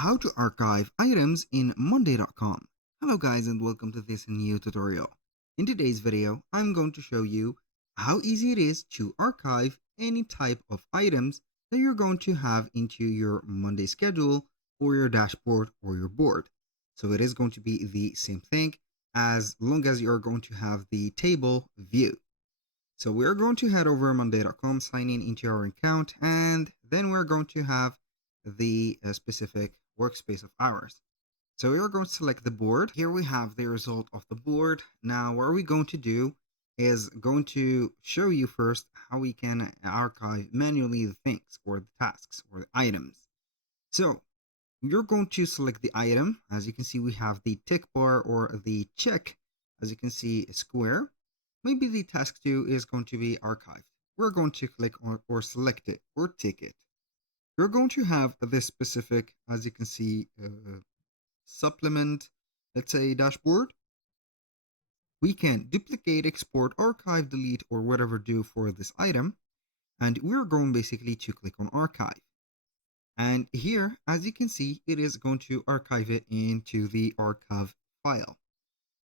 How to archive items in monday.com. Hello guys and welcome to this new tutorial. In today's video, I'm going to show you how easy it is to archive any type of items that you're going to have into your Monday schedule or your dashboard or your board. So it is going to be the same thing as long as you're going to have the table view. So we're going to head over monday.com, sign in into our account, and then we're going to have the specific workspace of ours. So we are going to select the board. Here we have the result of the board. Now what we're going to do is going to show you first how we can archive manually the things or the tasks or the items. So you're going to select the item. As you can see, we have the tick bar or the check. As you can see, a square. Maybe the task 2 is going to be archived. We're going to click on or select it or tick it. You're going to have this specific, as you can see, supplement, let's say dashboard. We can duplicate, export, archive, delete, or whatever do for this item. And we're going basically to click on archive. And here, as you can see, it is going to archive it into the archive file.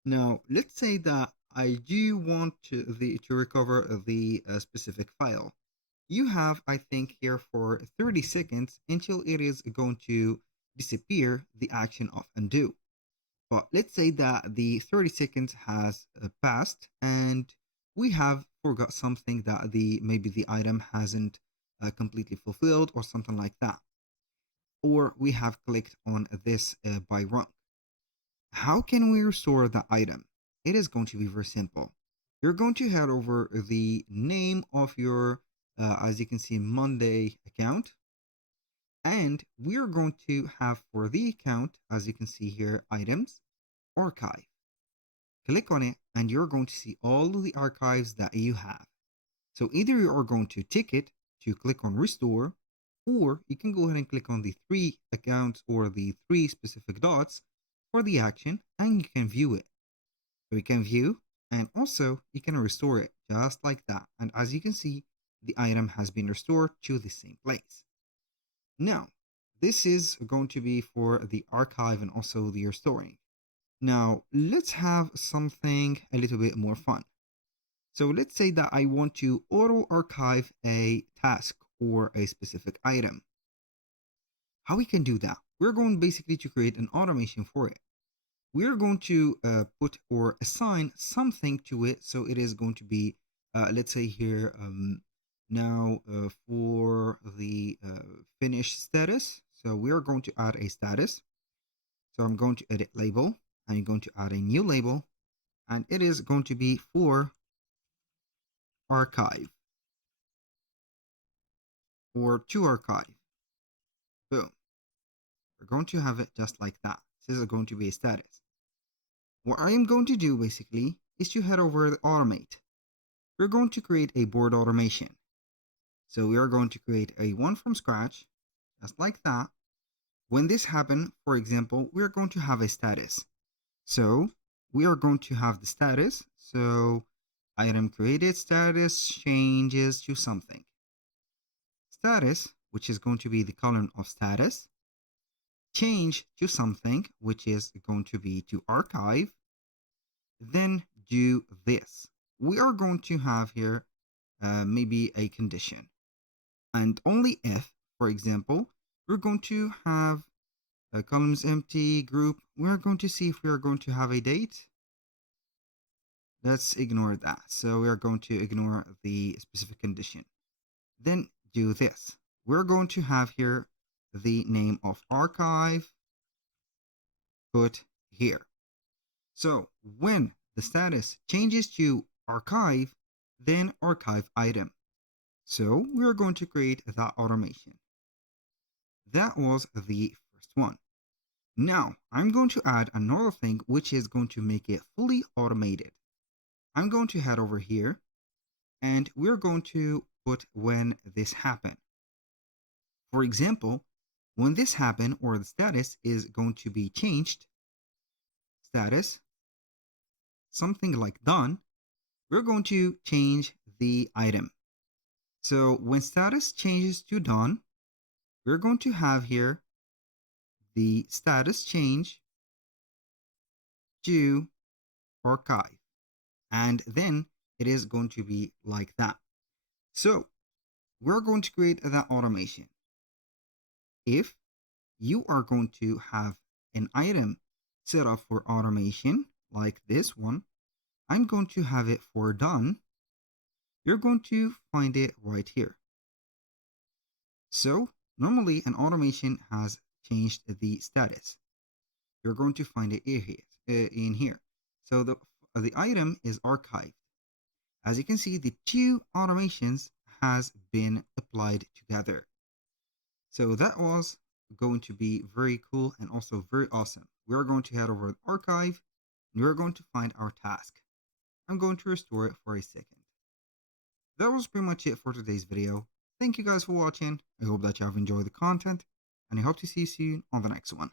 Now, let's say that I do want to recover the specific file. You have, I think, here for 30 seconds until it is going to disappear the action of undo. But let's say that the 30 seconds has passed and we have forgot something that maybe the item hasn't completely fulfilled or something like that. Or we have clicked on this by wrong. How can we restore the item? It is going to be very simple. You're going to head over the name of your, as you can see, Monday account. And we are going to have for the account, as you can see here, items, archive. Click on it and you're going to see all of the archives that you have. So either you are going to tick it to click on restore, or you can go ahead and click on the 3 accounts or the 3 specific dots for the action and you can view it. So you can view and also you can restore it just like that. And as you can see, the item has been restored to the same place. Now, this is going to be for the archive and also the restoring. Now, let's have something a little bit more fun. So let's say that I want to auto archive a task or a specific item. How we can do that? We're going basically to create an automation for it. We're going to put or assign something to it. So it is going to be, let's say here, now for the finish status. So we are going to add a status. So I'm going to edit label. I'm going to add a new label. And it is going to be for archive or to archive. Boom. We're going to have it just like that. This is going to be a status. What I am going to do basically is to head over to automate. We're going to create a board automation. So we are going to create a one from scratch, just like that. When this happens, for example, we're going to have a status. So we are going to have the status. So item created status changes to something. Status, which is going to be the column of status, change to something, which is going to be to archive, then do this. We are going to have here maybe a condition. And only if, for example, we're going to have columns empty group. We're going to see if we are going to have a date. Let's ignore that. So we are going to ignore the specific condition. Then do this. We're going to have here the name of archive, put here. So when the status changes to archive, then archive item. So we are going to create that automation. That was the first one. Now I'm going to add another thing which is going to make it fully automated. I'm going to head over here and we're going to put when this happened. For example, when this happened or the status is going to be changed, status, something like done, we're going to change the item. So when status changes to done, we're going to have here the status change to archive. And then it is going to be like that. So we're going to create that automation. If you are going to have an item set up for automation like this one, I'm going to have it for done. You're going to find it right here. So normally an automation has changed the status. You're going to find it in here. So the item is archived. As you can see, the two automations has been applied together. So that was going to be very cool and also very awesome. We're going to head over to archive and we're going to find our task. I'm going to restore it for a second. That was pretty much it for today's video. Thank you guys for watching. I hope that you have enjoyed the content and I hope to see you soon on the next one.